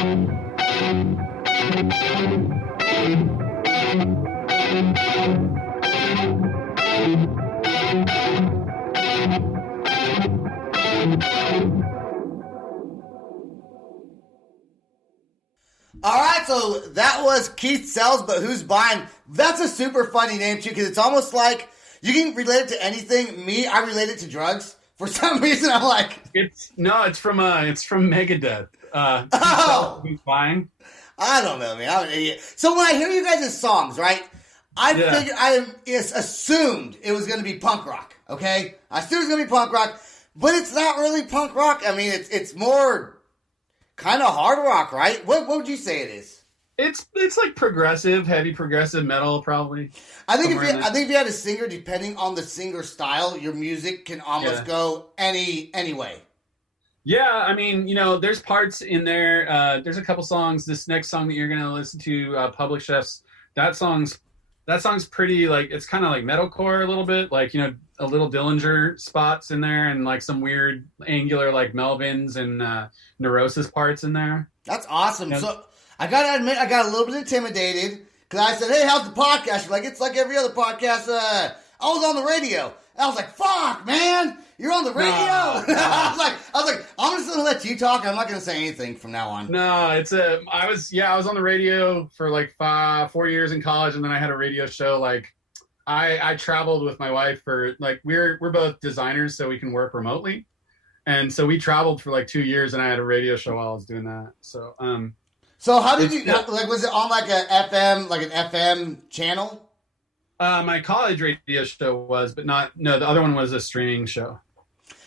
All right, so that was Keith Sells, but who's buying? That's a super funny name too, because it's almost like you can relate it to anything. Me, I relate it to drugs. For some reason, I'm like, it's from Megadeth. Who's buying? I don't know, man. I'm an idiot. So when I hear you guys' songs, right? Figured I assumed it was going to be punk rock. Okay, I assumed it was going to be punk rock, but it's not really punk rock. I mean, it's more kind of hard rock, right? What would you say it is? It's like progressive, heavy progressive metal, probably. I think if you had a singer, depending on the singer style, your music can almost go any way. Yeah, I mean, there's parts in there. There's a couple songs. This next song that you're gonna listen to, Public Chefs, that song's pretty, like, it's kind of like metalcore a little bit, like, a little Dillinger spots in there, and like some weird angular like Melvins and Neurosis parts in there. That's awesome. So I gotta admit, I got a little bit intimidated because I said, "Hey, how's the podcast?" You're like, "It's like every other podcast." I was on the radio. And I was like, "Fuck, man, you're on the radio." I was like, I'm just gonna let you talk. I'm not gonna say anything from now on. No, I was on the radio for like 4 years in college, and then I had a radio show. Like, I traveled with my wife for, like, we're both designers, so we can work remotely, and so we traveled for like 2 years, and I had a radio show while I was doing that. So So how did you, like, was it on like an FM channel? My college radio show was, but the other one was a streaming show.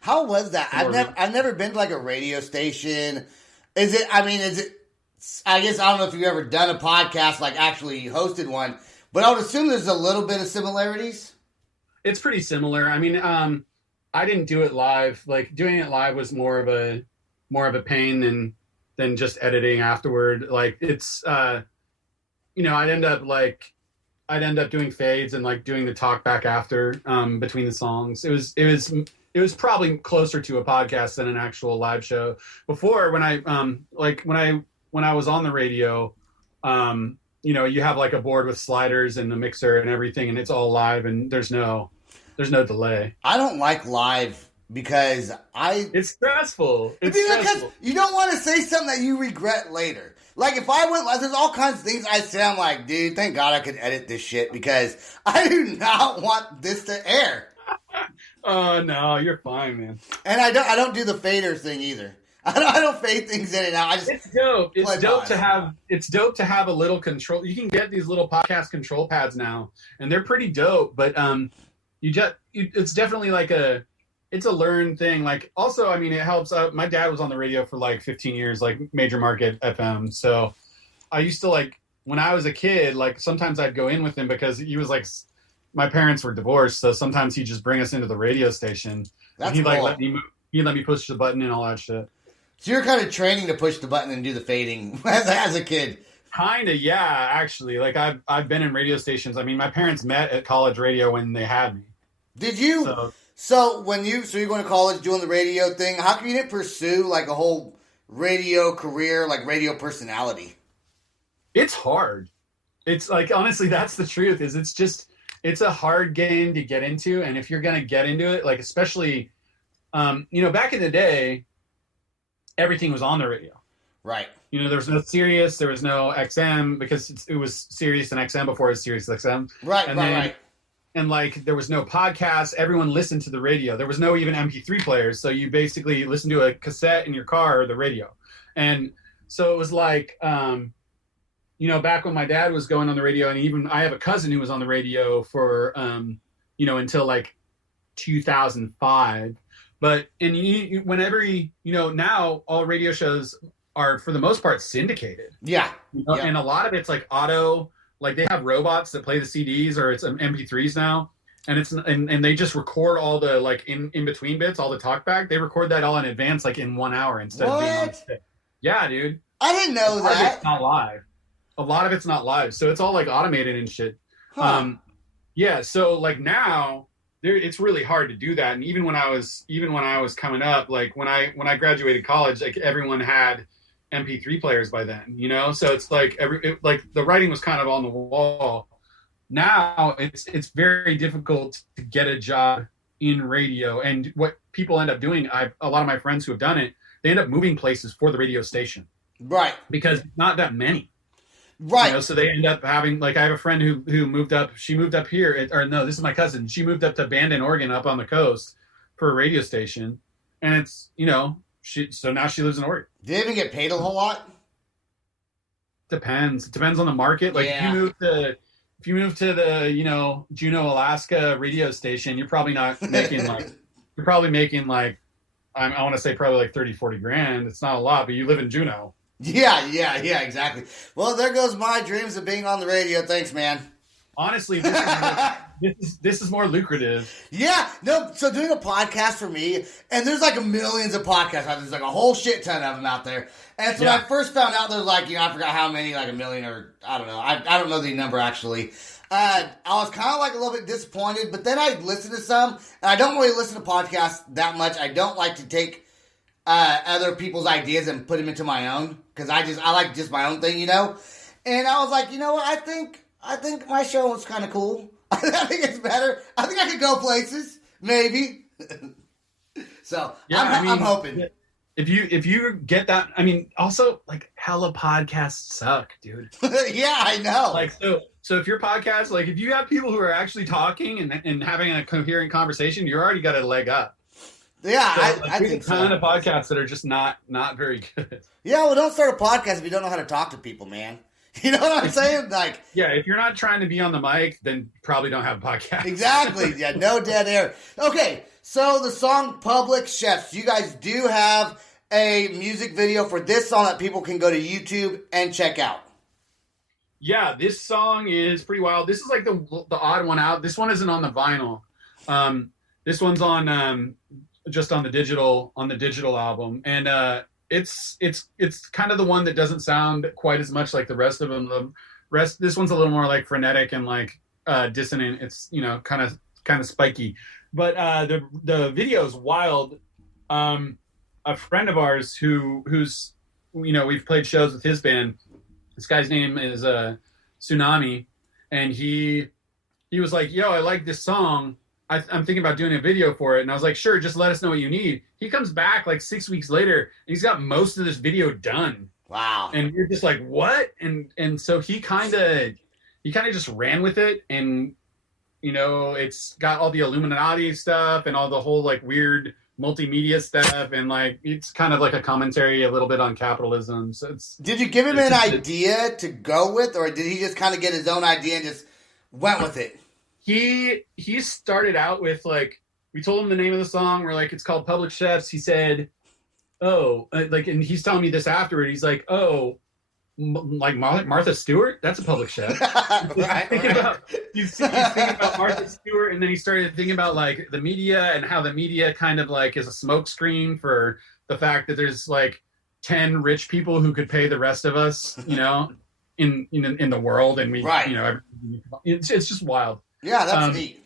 How was that? I've never been to like a radio station. I guess I don't know if you've ever done a podcast, like actually hosted one, but I would assume there's a little bit of similarities. It's pretty similar. I mean, I didn't do it live. Like, doing it live was more of a pain than just editing afterward. Like, it's I'd end up doing fades and like doing the talk back after between the songs. It was probably closer to a podcast than an actual live show. Before, when I was on the radio, you have like a board with sliders and a mixer and everything, and it's all live, and there's no delay. I don't like live because it's stressful. Because you don't want to say something that you regret later. Like, if I went live, there's all kinds of things I say. I'm like, dude, thank God I could edit this shit because I do not want this to air. Oh no, you're fine, man. And I don't do the fader thing either. I don't fade things in and out. It's dope. It's dope to have a little control. You can get these little podcast control pads now, and they're pretty dope. But it's definitely like it's a learned thing. Like, also, I mean, it helps. My dad was on the radio for like 15 years, like major market FM. So I used to, like, when I was a kid, like sometimes I'd go in with him because he was like, my parents were divorced, so sometimes he'd just bring us into the radio station. That's he'd cool. Like he'd let me push the button and all that shit. So you're kind of training to push the button and do the fading as a kid. Kinda, yeah. Actually, like I've been in radio stations. I mean, my parents met at college radio when they had me. Did you? So you're going to college doing the radio thing. How come you didn't pursue like a whole radio career, like radio personality? It's hard. It's like, honestly, that's the truth. It's a hard game to get into, and if you're going to get into it, like, especially, back in the day, everything was on the radio. Right. There was no Sirius, there was no XM, because it was Sirius and XM before it was Sirius XM. Right, right. And, like, there was no podcast. Everyone listened to the radio. There was no even MP3 players, so you basically listened to a cassette in your car or the radio. And so it was like, back when my dad was going on the radio, and even I have a cousin who was on the radio for, until, like, 2005. But, now all radio shows are, for the most part, syndicated. Yeah. And a lot of it's, like, auto. Like, they have robots that play the CDs, or it's MP3s now, and they just record all the, like, in between bits, all the talkback. They record that all in advance, like, in 1 hour instead of being on stick. Yeah, dude. I didn't know that. It's not live. A lot of it's not live, so it's all, like, automated and shit. Huh. Yeah. So, like, now it's really hard to do that. And even when I was coming up, like, when I graduated college, like, everyone had, MP3 players by then, you know? So it's like like the writing was kind of on the wall. Now it's very difficult to get a job in radio. And what people end up doing, a lot of my friends who have done it, they end up moving places for the radio station. Right. Because not that many. Right. You know, so they end up having, like, I have a friend who moved up. She moved up here, or no, this is my cousin. She moved up to Bandon, Oregon, up on the coast for a radio station, and it's, you know, so now she lives in Oregon. Do they even get paid a whole lot? Depends. It depends on the market. Like if you move to the, you know, Juneau, Alaska radio station, you're probably not making you're probably making like I want to say probably like 30, 40 grand. It's not a lot, but you live in Juneau. Yeah, exactly. Well, there goes my dreams of being on the radio. Thanks, man. Honestly, this is more lucrative. Yeah, no. So doing a podcast for me, and there's like millions of podcasts. There's like a whole shit ton of them out there. And so when I first found out, there's like, you know, I forgot how many, like a million or I don't know. I don't know the number actually. I was kind of like a little bit disappointed, but then I listened to some, and I don't really listen to podcasts that much. I don't like to take other people's ideas and put them into my own, because I like just my own thing, you know. And I was like, you know what? I think my show was kind of cool. I think it's better. I think I could go places, maybe. So yeah, I'm hoping. If you get that, I mean, also like hella podcasts suck, dude. Yeah, I know. Like so if your podcast, like if you have people who are actually talking and having a coherent conversation, you already got a leg up. Yeah, so, I think so. There's a ton of podcasts that are just not very good. Yeah, well, don't start a podcast if you don't know how to talk to people, man. You know what I'm saying? Like, yeah, if you're not trying to be on the mic, then probably don't have a podcast. Exactly. Yeah, no dead air. Okay, so the song Public Chefs. You guys do have a music video for this song that people can go to YouTube and check out. Yeah, this song is pretty wild. This is like the odd one out. This one isn't on the vinyl. This one's on just on the digital album, and it's kind of the one that doesn't sound quite as much like the rest of them. This one's a little more like frenetic and like dissonant. It's, you know, kind of spiky, but the video is wild. A friend of ours who's, you know, we've played shows with his band. This guy's name is Tsunami, and he was like, yo, I like this song. I'm thinking about doing a video for it. And I was like, sure, just let us know what you need. He comes back like 6 weeks later, and he's got most of this video done. Wow. And you're just like, what? And so he kind of just ran with it. And, you know, it's got all the Illuminati stuff and all the whole like weird multimedia stuff. And like, it's kind of like a commentary a little bit on capitalism. So did you give him an idea to go with, or did he just kind of get his own idea and just went with it? He started out with like, we told him the name of the song. We're like, it's called Public Chefs. He said, oh, like, and he's telling me this afterward. He's like, oh, like Martha Stewart? That's a public chef. He's thinking about Martha Stewart, and then he started thinking about like the media and how the media kind of like is a smokescreen for the fact that there's like 10 rich people who could pay the rest of us, you know, in the world, and we, you know, it's just wild. Yeah, that's neat.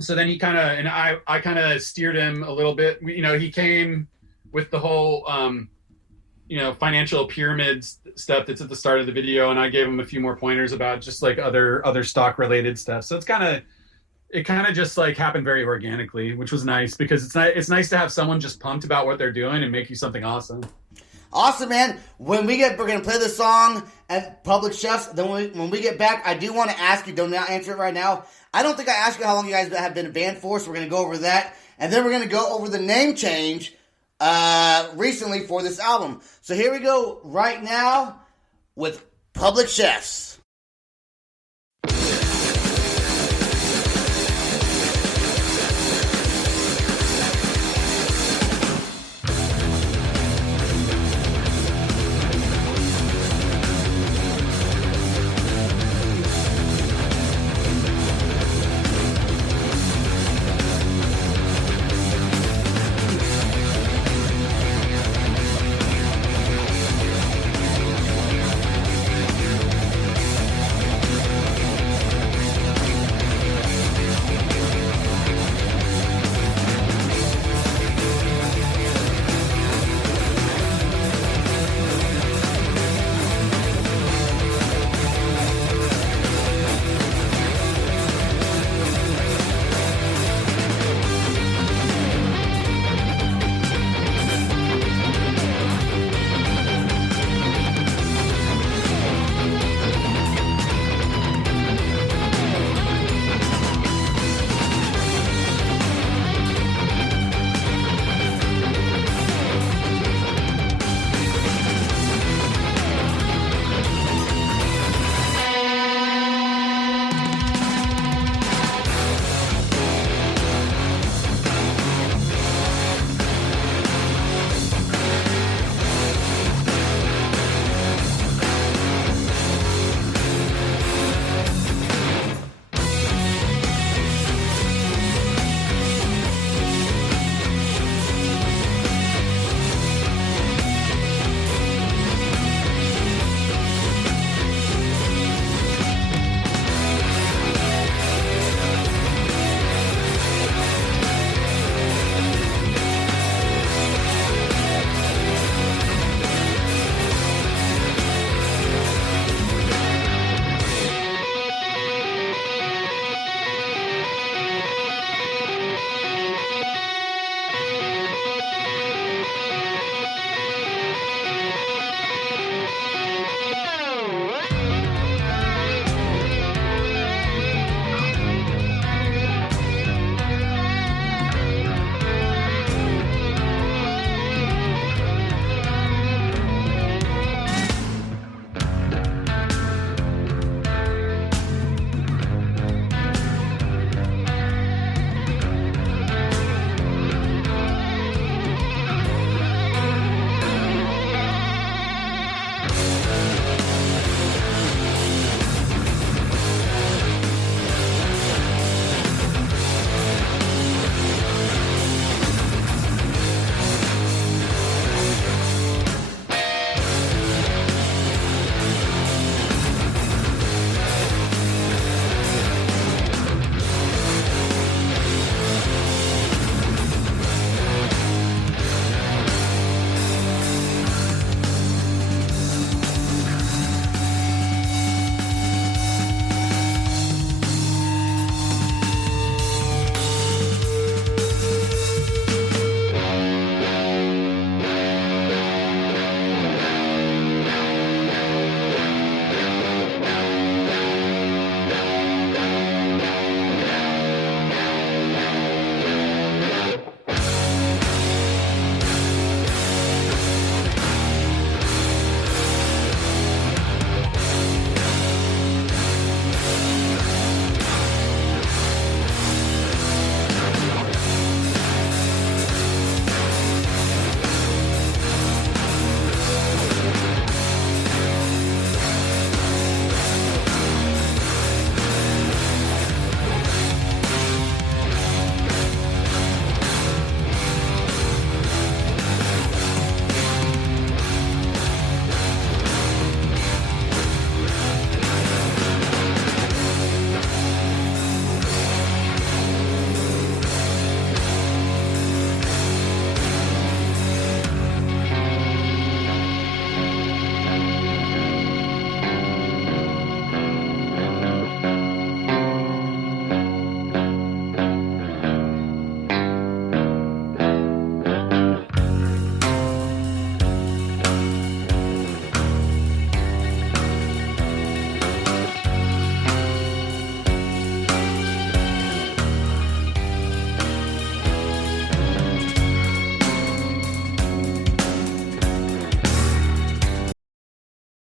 So then he kind of, and I kind of steered him a little bit. You know, he came with the whole, you know, financial pyramid stuff that's at the start of the video, and I gave him a few more pointers about just like other stock related stuff. So it kind of just like happened very organically, which was nice, because it's nice to have someone just pumped about what they're doing and make you something awesome. Awesome, man. We're going to play the song at Public Chefs. Then when we get back, I do want to ask you, don't now answer it right now. I don't think I asked you how long you guys have been a band for, so we're going to go over that. And then we're going to go over the name change recently for this album. So here we go right now with Public Chefs.